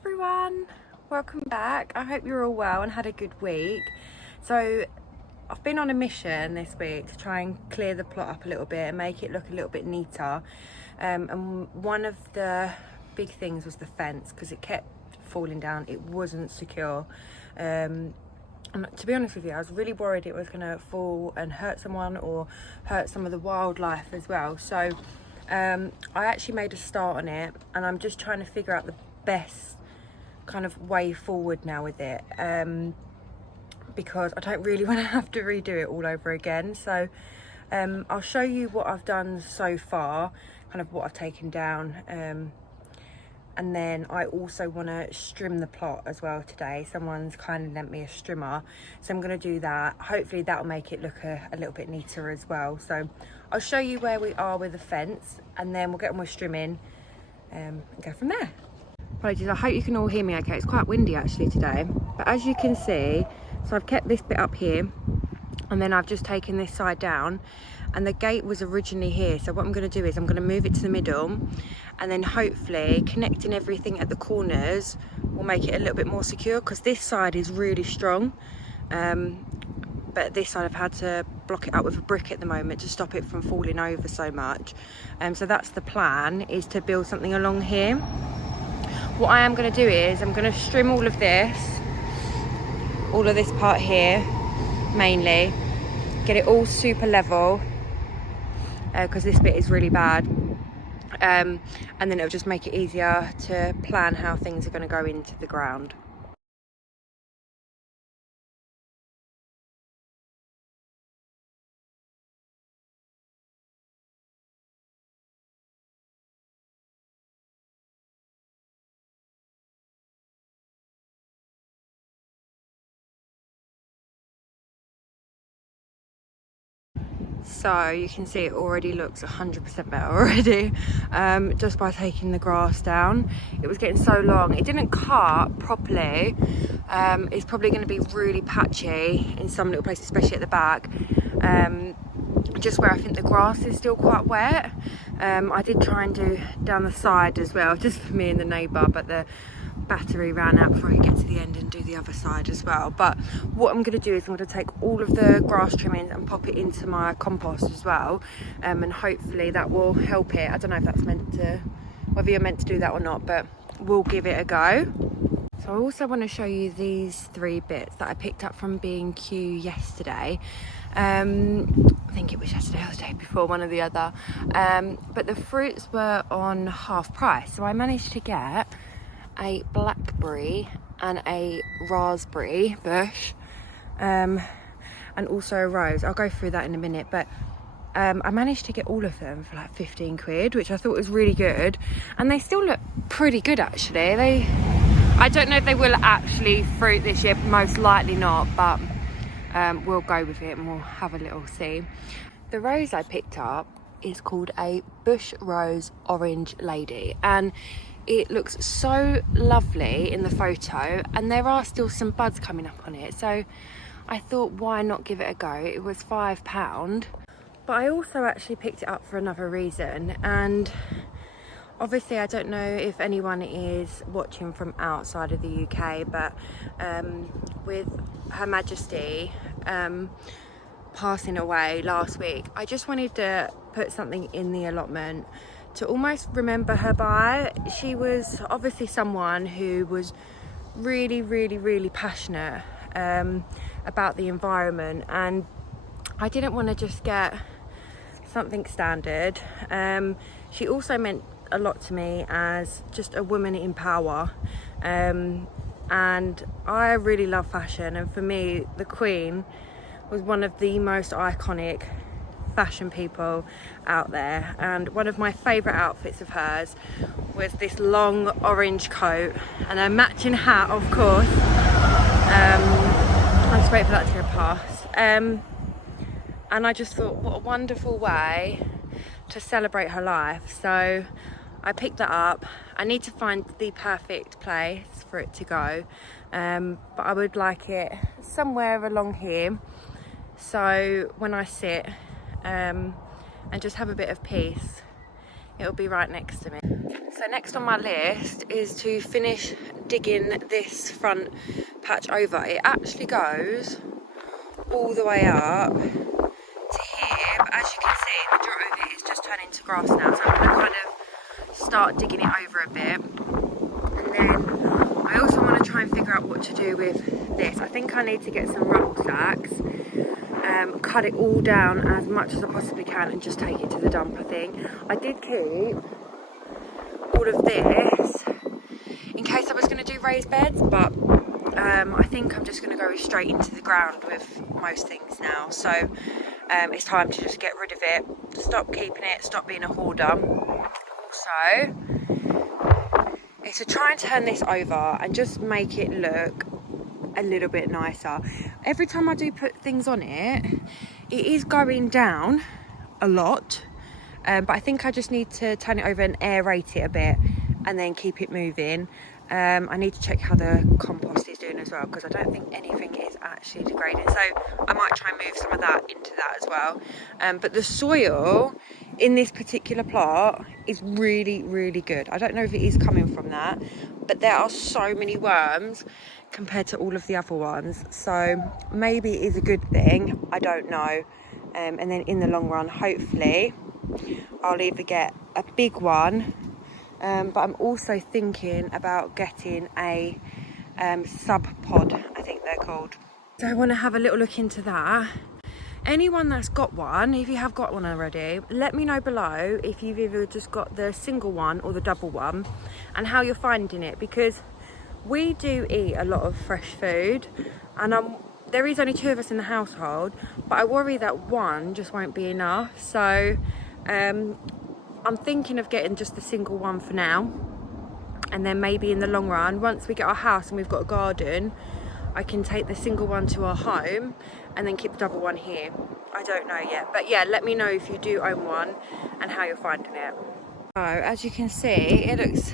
everyone, welcome back. I hope you're all well and had a good week. So I've been on a mission this week to try and clear the plot up a little bit and make it look a little bit neater, and one of the big things was the fence, because it kept falling down. It wasn't secure, and to be honest with you, I was really worried it was going to fall and hurt someone or hurt some of the wildlife as well. So I actually made a start on it, and I'm just trying to figure out the best kind of way forward now with it, because I don't really want to have to redo it all over again. So I'll show you what I've done so far, kind of what I've taken down, and then I also want to strim the plot as well today. Someone's kind of lent me a strimmer, so I'm going to do that. Hopefully that'll make it look a little bit neater as well. So I'll show you where we are with the fence, and then we'll get on with strimming and go from there. Apologies, I hope you can all hear me okay. It's quite windy actually today, but as you can see, so I've kept this bit up here, and then I've just taken this side down, and the gate was originally here. So what I'm going to do is I'm going to move it to the middle, and then hopefully connecting everything at the corners will make it a little bit more secure, because this side is really strong, but this side I've had to block it up with a brick at the moment to stop it from falling over so much. So that's the plan, is to build something along here. What I am going to do is I'm going to strim all of this part here mainly, get it all super level, because this bit is really bad, and then it'll just make it easier to plan how things are going to go into the ground. So you can see it already looks 100% better already, just by taking the grass down. It was getting so long, it didn't cut properly. It's probably going to be really patchy in some little places, especially at the back, just where I think the grass is still quite wet. I did try and do down the side as well, just for me and the neighbour, but the battery ran out before I could get to the end and do the other side as well. But what I'm going to do is I'm going to take all of the grass trimmings and pop it into my compost as well, and hopefully that will help it. I don't know if that's whether you're meant to do that or not, but we'll give it a go. So I also want to show you these 3 bits that I picked up from B&Q yesterday. I think it was yesterday or the day before, one or the other, but the fruits were on half price, so I managed to get a blackberry and a raspberry bush, and also a rose. I'll go through that in a minute, but I managed to get all of them for like 15 quid, which I thought was really good, and they still look pretty good actually. I don't know if they will actually fruit this year, most likely not, but we'll go with it and we'll have a little see. The rose I picked up is called a bush rose orange lady, and it looks so lovely in the photo, and there are still some buds coming up on it, so I thought why not give it a go. It was £5, but I also actually picked it up for another reason, and obviously I don't know if anyone is watching from outside of the UK, but with Her Majesty passing away last week, I just wanted to put something in the allotment to almost remember her by. She was obviously someone who was really, really, really passionate about the environment, and I didn't want to just get something standard. She also meant a lot to me as just a woman in power, and I really love fashion, and for me the Queen was one of the most iconic fashion people out there, and one of my favourite outfits of hers was this long orange coat and a matching hat, of course. I'll just wait for that to go past, and I just thought what a wonderful way to celebrate her life, so I picked that up. I need to find the perfect place for it to go, but I would like it somewhere along here, so when I sit and just have a bit of peace, it'll be right next to me. So next on my list is to finish digging this front patch over. It actually goes all the way up to here, but as you can see, the majority of it is just turning to grass now, so I'm going to kind of start digging it over a bit. And then I also want to try and figure out what to do with this. I think I need to get some rucksacks, cut it all down as much as I possibly can and just take it to the dump. I think I did keep all of this in case I was going to do raised beds, but I think I'm just going to go straight into the ground with most things now. So it's time to just get rid of it, stop keeping it, stop being a hoarder. Also, it's to try and turn this over and just make it look a little bit nicer. Every time I do put things on it, it is going down a lot, but I think I just need to turn it over and aerate it a bit and then keep it moving. I need to check how the compost is doing as well, because I don't think anything is actually degrading, so I might try and move some of that into that as well. But the soil in this particular plot is really, really good. I don't know if it is coming from that, but there are so many worms compared to all of the other ones, so maybe it is a good thing, I don't know. And then in the long run, hopefully I'll either get a big one, but I'm also thinking about getting a sub pod, I think they're called. So I want to have a little look into that. Anyone that's got one, if you have got one already, let me know below if you've either just got the single one or the double one and how you're finding it, because we do eat a lot of fresh food, and there is only 2 of us in the household, but I worry that one just won't be enough. So I'm thinking of getting just the single one for now, and then maybe in the long run, once we get our house and we've got a garden, I can take the single one to our home and then keep the double one here. I don't know yet, but yeah, let me know if you do own one and how you're finding it. So as you can see, it looks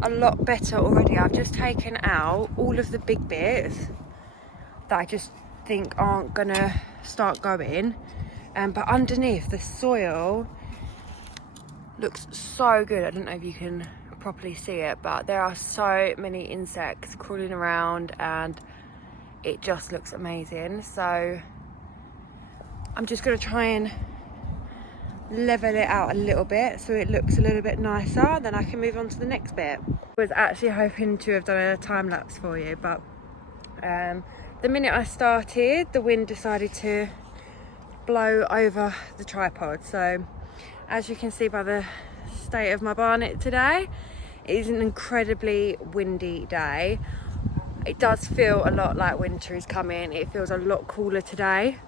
a lot better already. I've just taken out all of the big bits that I just think aren't gonna start going, but underneath the soil looks so good. I don't know if you can properly see it, but there are so many insects crawling around and it just looks amazing. So I'm just going to try and level it out a little bit so it looks a little bit nicer, then I can move on to the next bit. I was actually hoping to have done a time lapse for you, but the minute I started, the wind decided to blow over the tripod. So as you can see by the state of my bonnet today, it is an incredibly windy day. It does feel a lot like winter is coming. It feels a lot cooler today.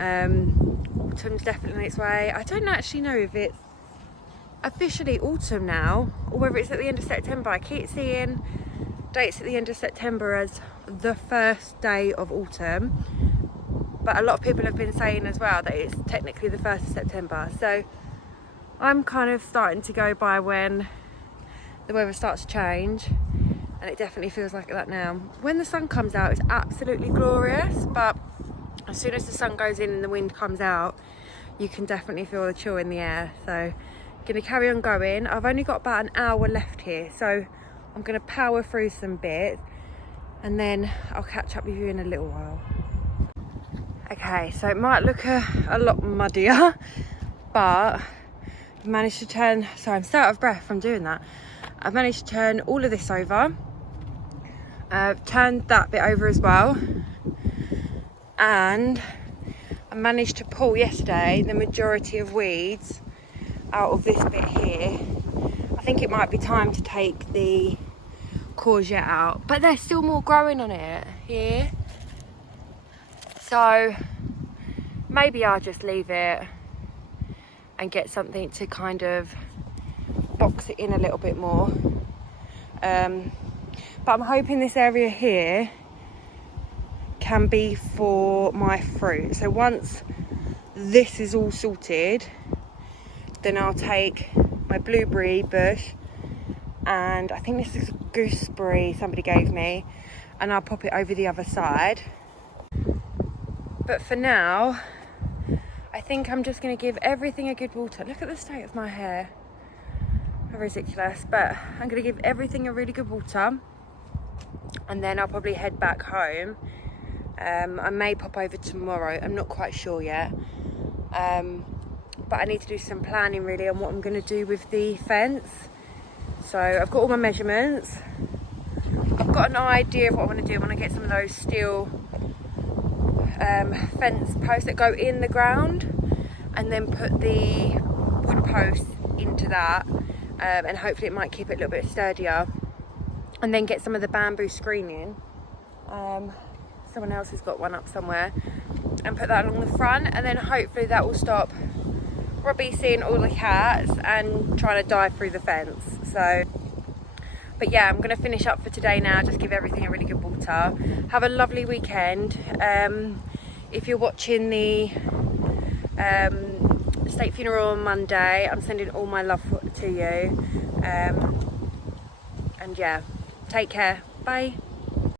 Autumn's definitely on its way. I don't actually know if it's officially autumn now or whether it's at the end of September. I keep seeing dates at the end of September as the first day of autumn, but a lot of people have been saying as well that it's technically the 1st of September. So I'm kind of starting to go by when the weather starts to change, and it definitely feels like that now. When the sun comes out, it's absolutely glorious, but as soon as the sun goes in and the wind comes out, you can definitely feel the chill in the air. So I'm gonna carry on going. I've only got about an hour left here, so I'm gonna power through some bits and then I'll catch up with you in a little while. Okay, so it might look a lot muddier, but I've managed to turn, so I'm so out of breath from doing that. I've managed to turn all of this over. I've turned that bit over as well. And I managed to pull yesterday the majority of weeds out of this bit here. I think it might be time to take the courgette out, but there's still more growing on it here. So maybe I'll just leave it and get something to kind of box it in a little bit more. But I'm hoping this area here can be for my fruit. So once this is all sorted, then I'll take my blueberry bush, and I think this is a gooseberry somebody gave me, and I'll pop it over the other side. But for now, I think I'm just going to give everything a good water. Look at the state of my hair. ridiculous. But I'm going to give everything a really good water, and then I'll probably head back home. I may pop over tomorrow, I'm not quite sure yet. But I need to do some planning really on what I'm going to do with the fence. So I've got all my measurements. I've got an idea of what I want to do. I want to get some of those steel fence posts that go in the ground, and then put the wood posts into that, and hopefully it might keep it a little bit sturdier, and then get some of the bamboo screening. Someone else has got one up somewhere, and put that along the front, and then hopefully that will stop Robbie seeing all the cats and trying to dive through the fence. So, but yeah, I'm going to finish up for today now, just give everything a really good water. Have a lovely weekend. If you're watching the state funeral on Monday, I'm sending all my love to you. And yeah, take care. Bye.